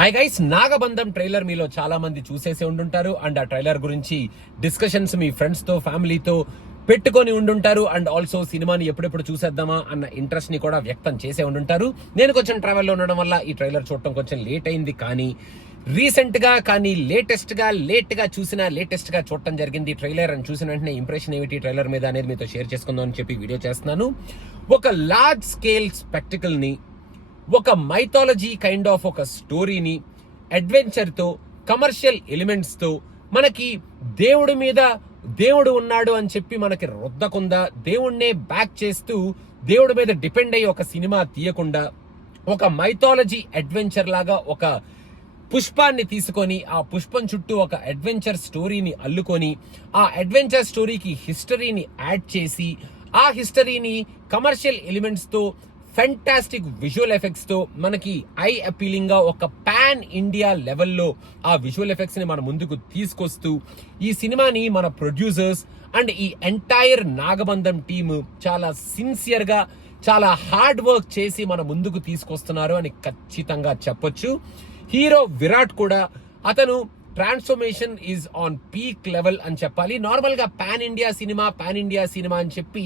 Hi guys, నాగబంధం trailer మీలో చాలా మంది చూసేసి ఉండుంటారు. అండ్ ఆ ట్రైలర్ గురించి డిస్కషన్స్ మీ ఫ్రెండ్స్ తో ఫ్యామిలీతో పెట్టుకొని ఉండుంటారు. అండ్ ఆల్సో సినిమాని ఎప్పుడెప్పుడు చూసేద్దామా అన్న ఇంట్రెస్ట్ ని కూడా వ్యక్తం చేసే ఉండుంటారు. నేను కొంచెం ట్రావెల్లో ఉండడం వల్ల ఈ ట్రైలర్ చూడటం కొంచెం లేట్ అయింది. కానీ రీసెంట్ గా లేటెస్ట్ గా చూడటం జరిగింది ట్రైలర్. అని చూసిన వెంటనే ఇంప్రెషన్ ఏమిటి ట్రైలర్ మీద అనేది మీతో షేర్ చేసుకుందాం అని చెప్పి వీడియో చేస్తున్నాను. ఒక లార్జ్ స్కేల్ స్పెక్టికల్ ని, ఒక మైథాలజీ కైండ్ ఆఫ్ ఒక స్టోరీని అడ్వెంచర్ తో, కమర్షియల్ ఎలిమెంట్స్ తో, మనకి దేవుడి మీద దేవుడు ఉన్నాడు అని చెప్పి మనకి రుద్దకుండా, దేవుణ్ణే బ్యాక్ చేస్తూ దేవుడి మీద డిపెండ్ అయ్యి ఒక సినిమా తీయకుండా, ఒక మైథాలజీ అడ్వెంచర్ లాగా ఒక పుష్పాన్ని తీసుకొని ఆ పుష్పం చుట్టూ ఒక అడ్వెంచర్ స్టోరీని అల్లుకొని, ఆ అడ్వెంచర్ స్టోరీకి హిస్టరీని యాడ్ చేసి, ఆ హిస్టరీని కమర్షియల్ ఎలిమెంట్స్ తో, ఫెంటాస్టిక్ విజువల్ ఎఫెక్ట్స్ తో, మనకి ఐ అపీలింగ్ గా ఒక పాన్ ఇండియా లెవెల్లో ఆ విజువల్ ఎఫెక్ట్స్ ని మన ముందుకు తీసుకొస్తూ ఈ సినిమాని మన ప్రొడ్యూసర్స్ అండ్ ఈ ఎంటైర్ నాగబంధం టీమ్ చాలా సిన్సియర్ గా, చాలా హార్డ్ వర్క్ చేసి మన ముందుకు తీసుకొస్తున్నారు అని ఖచ్చితంగా చెప్పొచ్చు. హీరో విరాట్ కూడా, అతను transformation is on peak level అని చెప్పాలి. నార్మల్ గా పాన్ ఇండియా సినిమా అని చెప్పి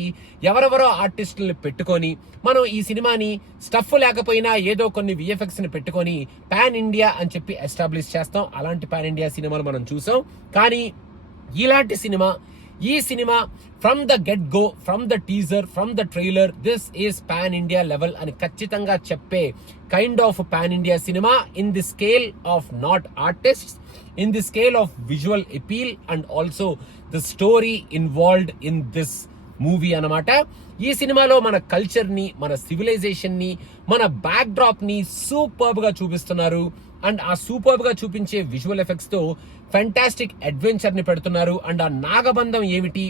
ఎవరెవరో ఆర్టిస్టులను పెట్టుకొని మనం ఈ సినిమాని స్టఫ్ లేకపోయినా ఏదో కొన్ని విఎఫ్ఎక్స్ ని పెట్టుకొని పాన్ ఇండియా అని చెప్పి ఎస్టాబ్లిష్ చేస్తాం. అలాంటి పాన్ ఇండియా సినిమాలు మనం చూసాం. కానీ ఇలాంటి సినిమా, ఈ cinema from the get go, from the teaser, from the trailer, this is pan India level అని ఖచ్చితంగా చెప్పే kind of pan India cinema in the scale of not artists, in the scale of visual appeal and also the story involved in this movie అన్నమాట. ఈ సినిమాలో మన culture ని, మన civilisation ని, మన బ్యాక్ డ్రాప్ ని సూపర్బ్ గా చూపిస్తున్నారు. అండ్ ఆ సూపర్బ్ గా చూపించే విజువల్ ఎఫెక్ట్స్ తో ఫెంటాస్టిక్ అడ్వెంచర్ ని పెడుతున్నారు. అండ్ ఆ నాగబంధం ఏమిటి,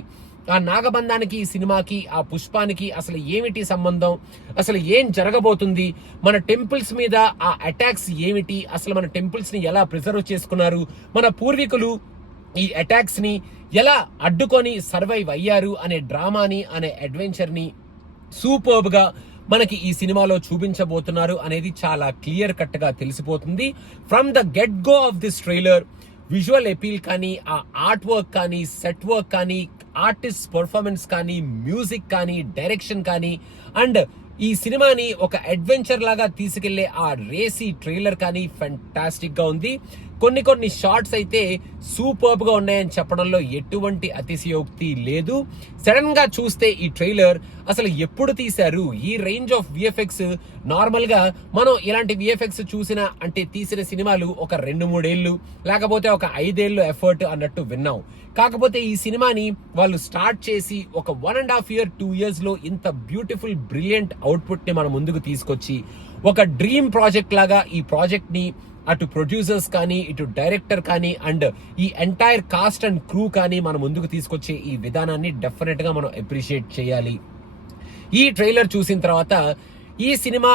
ఆ నాగబంధానికి, ఈ సినిమాకి, ఆ పుష్పానికి అసలు ఏమిటి సంబంధం, అసలు ఏం జరగబోతుంది, మన టెంపుల్స్ మీద ఆ అటాక్స్ ఏమిటి, అసలు మన టెంపుల్స్ ని ఎలా ప్రిజర్వ్ చేసుకున్నారు, మన పూర్వీకులు ఈ అటాక్స్ ని ఎలా అడ్డుకొని సర్వైవ్ అయ్యారు అనే డ్రామాని, అనే అడ్వెంచర్ ని సూపర్బ్ గా మనకి ఈ సినిమాలో చూపించబోతున్నారు అనేది చాలా క్లియర్ కట్ గా తెలిసిపోతుంది. From the get go of this trailer, visual appeal కానీ, ఆ ఆర్ట్ వర్క్ కానీ, సెట్ వర్క్ కానీ, ఆర్టిస్ట్ పర్ఫార్మెన్స్ కానీ, మ్యూజిక్ కానీ, డైరెక్షన్ కానీ, అండ్ ఈ సినిమాని ఒక అడ్వెంచర్ లాగా తీసుకెళ్లే ఆ రేసీ ట్రైలర్ కానీ ఫెంటాస్టిక్ గా ఉంది. కొన్ని షార్ట్స్ అయితే సూపర్బ్ గా ఉన్నాయని చెప్పడంలో ఎటువంటి అతిశయోక్తి లేదు. సడన్ గా చూస్తే ఈ ట్రైలర్ అసలు ఎప్పుడు తీశారు, ఈ రేంజ్ ఆఫ్ విఎఫ్ఎక్స్ నార్మల్ గా మనం ఇలాంటి విఎఫ్ఎక్స్ తీసిన సినిమాలు ఒక 2-3 ఏళ్ళు లేకపోతే ఒక 5 ఏళ్ళు ఎఫర్ట్ అన్నట్టు విన్నాం. కాకపోతే ఈ సినిమాని వాళ్ళు స్టార్ట్ చేసి ఒక 1.5 year 2 years లో ఇంత బ్యూటిఫుల్ బ్రిలియంట్ అవుట్పుట్ ని మన ముందుకు తీసుకొచ్చి ఒక డ్రీమ్ ప్రాజెక్ట్ లాగా ఈ ప్రాజెక్ట్ ని అటు ప్రొడ్యూసర్స్ కానీ, ఇటు డైరెక్టర్ కానీ, అండ్ ఈ ఎంటైర్ కాస్ట్ అండ్ క్రూ కానీ మన ముందుకు తీసుకొచ్చే ఈ విధానాన్ని డెఫినెట్ గా మనం అప్రిషియేట్ చేయాలి. ఈ ట్రైలర్ చూసిన తర్వాత ఈ సినిమా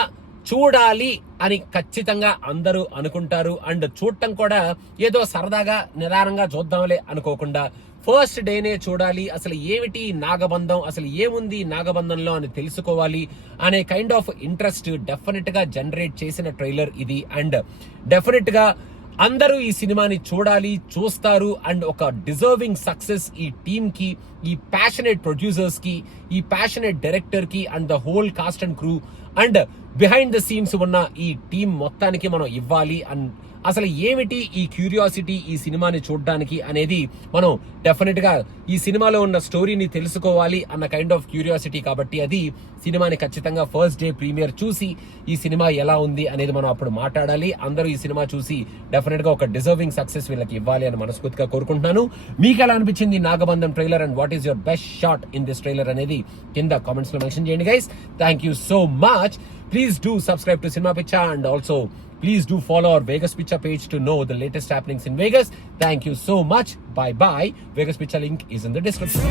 చూడాలి అని ఖచ్చితంగా అందరూ అనుకుంటారు. అండ్ చూడటం కూడా ఏదో సరదాగా నిదానంగా చూద్దాంలే అనుకోకుండా ఫస్ట్ డేనే చూడాలి. అసలు ఏమిటి నాగబంధం, అసలు ఏముంది నాగబంధంలో అని తెలుసుకోవాలి అనే కైండ్ ఆఫ్ ఇంట్రెస్ట్ డెఫినెట్ గా జనరేట్ చేసిన ట్రైలర్ ఇది. అండ్ డెఫినెట్ గా అందరూ ఈ సినిమాని చూడాలి, చూస్తారు. అండ్ ఒక డిజర్వింగ్ సక్సెస్ ఈ టీమ్ కి, ఈ ప్యాషనేట్ ప్రొడ్యూసర్స్ కి, ఈ ప్యాషనేట్ డైరెక్టర్ కి, and the whole cost and crew and behind the scenes ఉన్న ఈ టీం మొత్తానికి మనం ఇవ్వాలి. అండ్ అసలు ఏమిటి ఈ క్యూరియాసిటీ ఈ సినిమాని చూడడానికి అనేది మనం డెఫినెట్ గా ఈ సినిమాలో ఉన్న స్టోరీని తెలుసుకోవాలి అన్న కైండ్ ఆఫ్ క్యూరియాసిటీ. కాబట్టి అది సినిమాని ఖచ్చితంగా ఫస్ట్ డే ప్రీమియర్ చూసి ఈ సినిమా ఎలా ఉంది అనేది మనం అప్పుడు మాట్లాడాలి. అందరూ ఈ సినిమా చూసి డెఫినెట్ గా ఒక డిజర్వింగ్ సక్సెస్ వీళ్ళకి ఇవ్వాలి అని మనస్ఫూర్తిగా కోరుకుంటున్నాను. మీకు ఎలా అనిపించింది Nagabandham trailer and what is your best shot in this trailer అనేది కింద కామెంట్స్ లో మెన్షన్ చేయండి guys. Thank you so much. Please do subscribe to Cinema Picha and also please do follow our Vegas Picha page to know the latest happenings in Vegas. Thank you so much. Bye bye. Vegas Picha link is in the description.